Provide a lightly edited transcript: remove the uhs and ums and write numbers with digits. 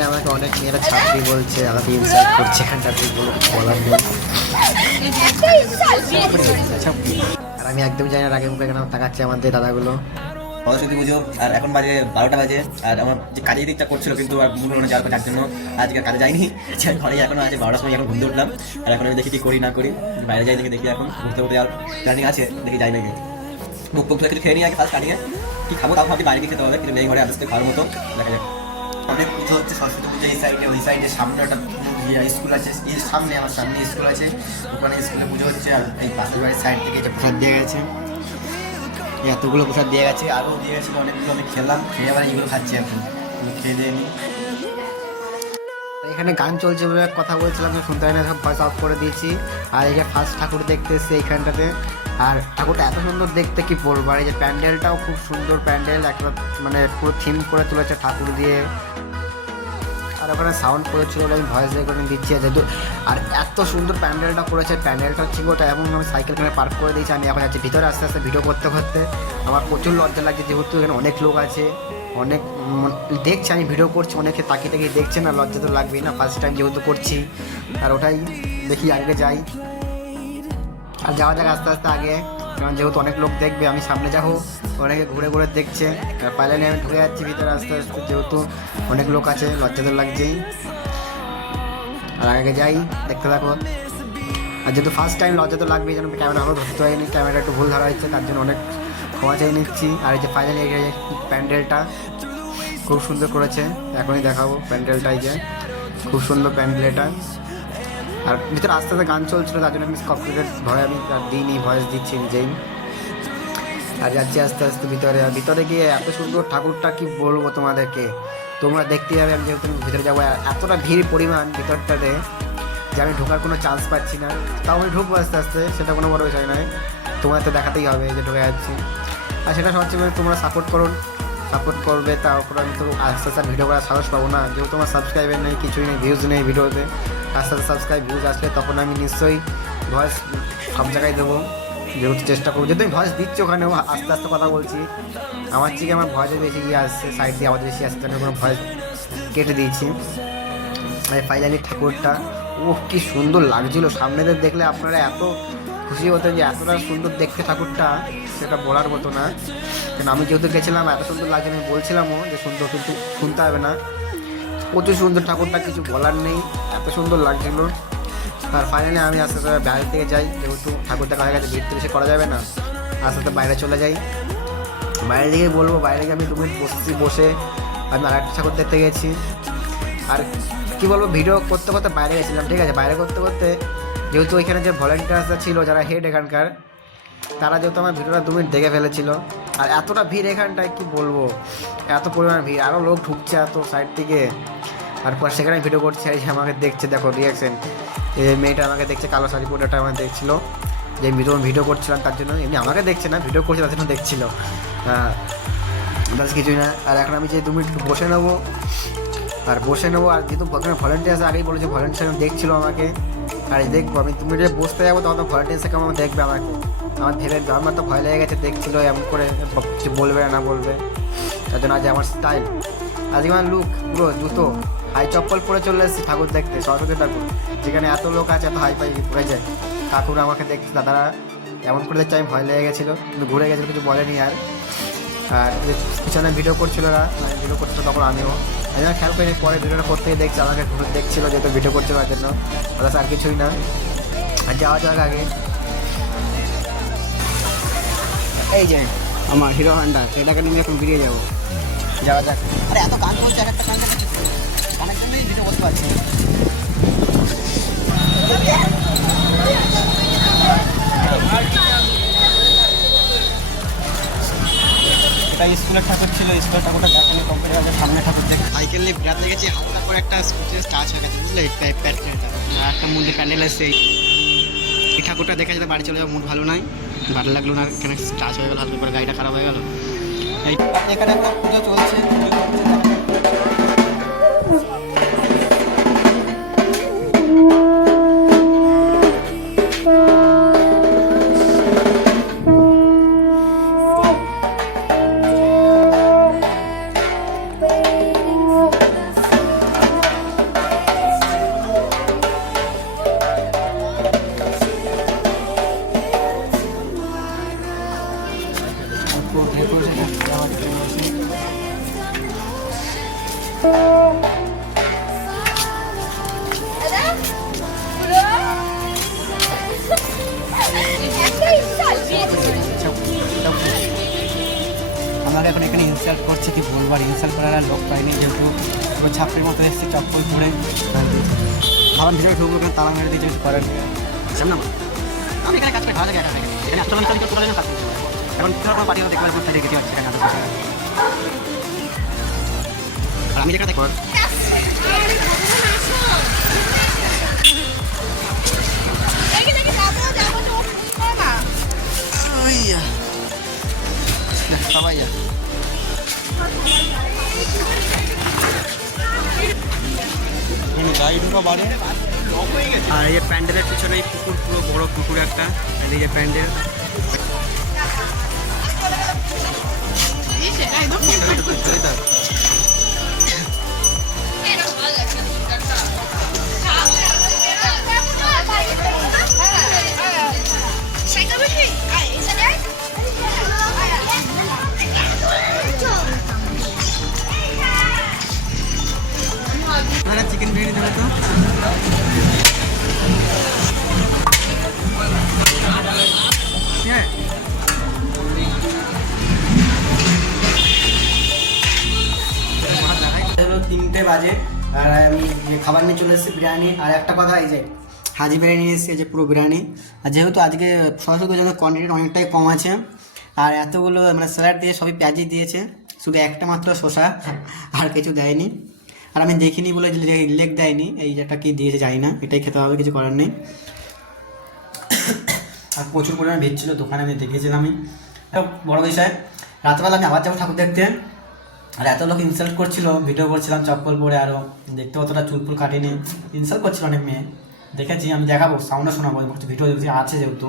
এখানে আমাকে অনেক মেয়েরা ছাত্রী বলছে, আমাকে ইনসাল্ট করছে এখানটাতে, বলার নেই। আর আমি একদম জানি না রাগে মুখে কেন তাকাচ্ছে আমাদের দাদাগুলো। সরস্বতী পুজো আর এখন বাজে 12টা বাজে। আর আমার যে কাজের দিকটা করছিল কিন্তু আর মনে হলো যাওয়ার তার জন্য আজকে কাজে যাইনি। ঘরে এখনো আছে, 12টার সময় এখন ঘুমতে উঠলাম। আর এখন আমি দেখি কি করি না করি, বাইরে যাই দেখি এখন ঘুরতে ঘুরতে আর প্ল্যানিং আছে, দেখি যাই নাকি বুক টুক কিছু খেয়ে নিয়ে আগে ফার্স্ট কাটিয়ে কি খাবো তাও ভাবছি বাইরে গিয়ে খেতে হবে, কিন্তু এই ঘরে আস্তে খাওয়ার মতো দেখা যাক। অনেক পুজো হচ্ছে সরস্বতী পুজো এই সাইডে, ওই সাইডে সামনে একটা স্কুল আছে, এর সামনে আমার সামনে স্কুল আছে, ওখানে স্কুলে পুজো হচ্ছে। আর এই পাশের বাড়ির সাইড থেকে এটা প্রসাদ দিয়ে গেছে, এতগুলো প্রসাদ দিয়ে গেছে, আরও দিয়ে গেছিলো অনেকগুলো। আমি খেলাম, খেয়ে আবার এইগুলো খাচ্ছি এখন, খেয়ে দিয়ে নিই। এখানে গান চলছে বলে কথা বলছিলাম, শুনতে হয় না, সব ভয়েস অফ করে দিয়েছি। আর এই যে ফার্স্ট ঠাকুর দেখতে এসছে এইখানটাতে, আর ঠাকুরটা এত সুন্দর দেখতে কি বলবো। আর এই যে প্যান্ডেলটাও খুব সুন্দর প্যান্ডেল, একটা মানে পুরো থিম করে তুলেছে ঠাকুর দিয়ে। আর ওখানে সাউন্ড করেছিল, আমি ভয়েস দিয়ে করে দিচ্ছি যেহেতু। আর এত সুন্দর প্যান্ডেলটা করেছে, প্যান্ডেলটা ঠিক ওটা, এবং আমি সাইকেলখানে পার্ক করে দিয়েছি। আমি এখন যাচ্ছি ভিতরে আস্তে আস্তে ভিডিও করতে করতে। আমার প্রচুর লজ্জা লাগছে যেহেতু এখানে অনেক লোক আছে, অনেক দেখছে আমি ভিডিও করছি, অনেকে তাকিয়ে তাকিয়ে দেখছে, না লজ্জা তো লাগবেই না, ফার্স্ট টাইম যেহেতু করছি। আর ওটাই দেখি আগে যাই, আর যাওয়া যাক আস্তে আস্তে আগে, কারণ যেহেতু অনেক লোক দেখবে, আমি সামনে যাবো, অনেকে ঘুরে ঘুরে দেখছে। আর পাইলে আমি ঢুকে যাচ্ছি ভিতরে আস্তে আস্তে, যেহেতু অনেক লোক আছে, লজ্জা তো লাগছেই। আর আগে যাই, দেখতে থাকো। আর যেহেতু ফার্স্ট টাইম লজ্জা তো লাগবেই, যেন ক্যামেরা আরও ধরতে হয়নি, ক্যামেরা একটু ভুল ধরা হচ্ছে, তার জন্য অনেক ক্ষমা চাই নিচ্ছি। আর এই যে ফাইনালি প্যান্ডেলটা খুব সুন্দর করেছে, এখনই দেখাবো প্যান্ডেলটাই, যে খুব সুন্দর প্যান্ডেল এটা। আর ভিতরে আস্তে আস্তে গান চলছিল, তার জন্য আমি কপিরাইট ভয়ে আমি দিইনি, ভয়েস দিচ্ছি নিজেই। আর যাচ্ছি আস্তে আস্তে ভিতরে। আর ভিতরে গিয়ে এত সুন্দর ঠাকুরটা কি বলবো তোমাদেরকে, তোমরা দেখতে যাবে। আমি যেহেতু ভিতরে যাবো, এতটা ভিড় পরিমাণ ভিতরটাতে যে আমি ঢোকার কোনো চান্স পাচ্ছি না, তাও আমি ঢুকবো আস্তে আস্তে, সেটা কোনো বড় বিষয় নয়, তোমার তো দেখাতেই হবে যে ঢুকে যাচ্ছি। আর সেটা সবচেয়ে তোমরা সাপোর্ট করবে, তারপর আমি তো আস্তে আস্তে ভিডিও করার সাহস পাবো না, যেহেতু তোমার সাবস্ক্রাইবার নেই, কিছুই নেই, ভিউজ নেই ভিডিওতে। আস্তে আস্তে সাবস্ক্রাইব ভিউজ আসলে তখন আমি নিশ্চয়ই ভয়েস সব জায়গায় দেবো, যেহেতু চেষ্টা করবো। যেহেতু আমি ভয়েস দিচ্ছি ওখানেও আস্তে আস্তে কথা বলছি, আমার থেকে আমার ভয়েসে বেশি গিয়ে আসছে, সাইড দিয়ে আওয়াজ বেশি আসছে, আমি কোনো ভয়েস কেটে দিয়েছি। আর ফাইনালি ঠাকুরটা কি সুন্দর লাগছিল, সামনে দেখলে আপনারা এত খুশি হতেন যে এতটা সুন্দর দেখতে ঠাকুরটা, সেটা বলার মতো না। কেন আমি যেহেতু গেছিলাম, এত সুন্দর লাগছে, আমি বলছিলামও যে সুন্দর, কিন্তু শুনতে হবে না, প্রচুর সুন্দর ঠাকুরটা, কিছু বলার নেই, এত সুন্দর লাগছিল। আর ফাইনালি আমি আস্তে আস্তে বাইরের দিকে যাই, যেহেতু ঠাকুর দেখা হয়ে গেছে, ভিড় তো বেশি করা যাবে না, আস্তে আস্তে বাইরে চলে যাই। বাইরের দিকে বলবো, বাইরে গিয়ে আমি 2 মিনিট বসে আমি আরেকটা ঠাকুর দেখতে গেছি। আর কি বলবো, ভিডিও করতে করতে বাইরে গেছিলাম, ঠিক আছে, বাইরে করতে করতে যেহেতু ওইখানে যে ভলেন্টিয়ার্সরা ছিল, যারা হেড এখানকার, তারা যেহেতু আমার ভিডিওটা 2 মিনিট দেখে ফেলেছিল। আর এতটা ভিড় এখানটায় কি বলবো, এত পরিমাণ ভিড়, আরও লোক ঢুকছে এত সাইড থেকে। তারপর সেখানে ভিডিও করছে, এই যে আমাকে দেখছে, দেখো রিয়াকশন, এই মেয়েটা আমাকে দেখছে, কালো শাড়ি পরে, ওটা আমাকে দেখছিল, যে ভিডিও করছিলাম তার জন্য, এমনি আমাকে দেখছে না, ভিডিও করছে তার জন্য দেখছিল, বাস কিছুই না। আর এখন আমি যে 2 মিনিট বসে নেবো, আর যেহেতু ওখানে ভলেন্টিয়ার্স আগেই বলেছে, ভলেন্টিয়ার দেখছিল আমাকে, আর দেখবো আমি 2 মিনিটে বসতে যাবো, তখন ভলেন্টিয়ার্সে কেমন দেখবে আমাকে, আমার ভেবে আমার তো ভয় লেগে গেছে, দেখছিল এমন করে কিছু বলবে না বলবে, তার জন্য আজ আমার স্টাইল, আজকে আমার লুক পুরো জুতো হাই চপ্পল পরে চলে এসেছি ঠাকুর দেখতে, সরস্বতী ঠাকুর, যেখানে এত লোক আছে, এত হাই ফাই পড়ে যায়, ঠাকুর আমাকে দেখছে, দাদারা এমন করে দেখছে, আমি ভয় লেগে গেছিলো, কিন্তু ঘুরে গেছিলো, কিছু বলেনি। আর পিছনে ভিডিও করছিল না, ভিডিও করছিল তখন আমিও খেয়াল করিনি, পরে ভিডিওটা করতে গিয়ে দেখছি আমাকে দেখছিলো, যেহেতু ভিডিও করছিল তার জন্য, ওরা আর কিছুই না। আর যাওয়া যাক আগে, এই যে আমার হিরো হন্ডা, সেটাকে নিয়ে এখন বেরিয়ে যাবো, যাওয়া যাক। আরে এত গান বলছে, একটা গানের জন্যই ভিডিও করতে পারছি। এটা স্কুলের ঠাকুর ছিল, স্কুলের ঠাকুরটা দেখালে কম্পিউটারের সামনে ঠাকুর দেখে সাইকেল নিয়ে বেড়াতে গেছি, হালকা করে একটা স্কুটি স্টার্ট হয়ে গেছে, বুঝলে, প্যান্ডেলটা আর একটা মন্দির প্যান্ডেল আছে, এই ঠাকুরটা দেখে যেতে বাড়ি চলে যাবো, মুড ভালো নাই, ভালো লাগলো না, এখানে স্টার্ট হয়ে গেল, হালকা করে গাড়িটা খারাপ হয়ে গেল। এখানে একটা পুজো চলছে, আমাকে এখন এখানে ইনসাল্ট করছে, কি বলবো, আর ইনসাল্ট করার আর লোক পাইনি, যেহেতু পুরো ছাপড়ির মতো এসেছি চপ্পল পরে। ভাবার ভিতরে ঢুকবো, এখানে তালা মেরে দিয়ে কিছু করার নেই। আমি এখানে কাজ করে ভালো লাগে, এখানে আসলে কাজ করতে এখন কোনো পার্টি দেখতে পাচ্ছি দেখেছি এখানে আর আমি যেখানে দেখো সবাই গাড়ি ঢুকা বাড়ে। আর এই যে প্যান্ডেলের পিছনে পুকুর, পুরো বড় পুকুর একটা, আর এই যে প্যান্ডেল। চিকেন বিরিয়ানি দেবে তো? হ্যাঁ, 3টে বাজে আর আমি খাবার নিয়ে চলে এসেছি বিরিয়ানি। আর একটা কথা, এই যে হাজি বিরিয়ানি নিয়ে এসেছি, যে পুরো বিরিয়ানি। আর যেহেতু আজকে সরস্বতীর জন্য কোয়ান্টিটি অনেকটাই কম আছে, আর এতগুলো মানে স্যালাড দিয়ে সবই পেঁয়াজি দিয়েছে, শুধু একটা মাত্র শসা, আর কিছু দেয়নি। আর আমি দেখিনি বলে লেগ দেয়নি, এই যেটা কি দিয়েছে জানি না, এটাই খেতে হবে, কিছু করার নেই। আর প্রচুর পরিমাণে ভিড় ছিল দোকানে, আমি দেখেছিলাম। আমি বড় বিষয়, রাতবেলা আমি আবার যাবো ঠাকুর দেখতে, আর এত লোক ইনসাল্ট করছিল, ভিডিও করছিলাম চপ্পল পরে, আরও দেখতে অতটা চুলপুল কাটিনি, ইনসাল্ট করছিল অনেক মেয়ে, দেখেছি। আমি দেখাবো, সাউন্ডও শোনাবো, ভিডিও আছে যেহেতু।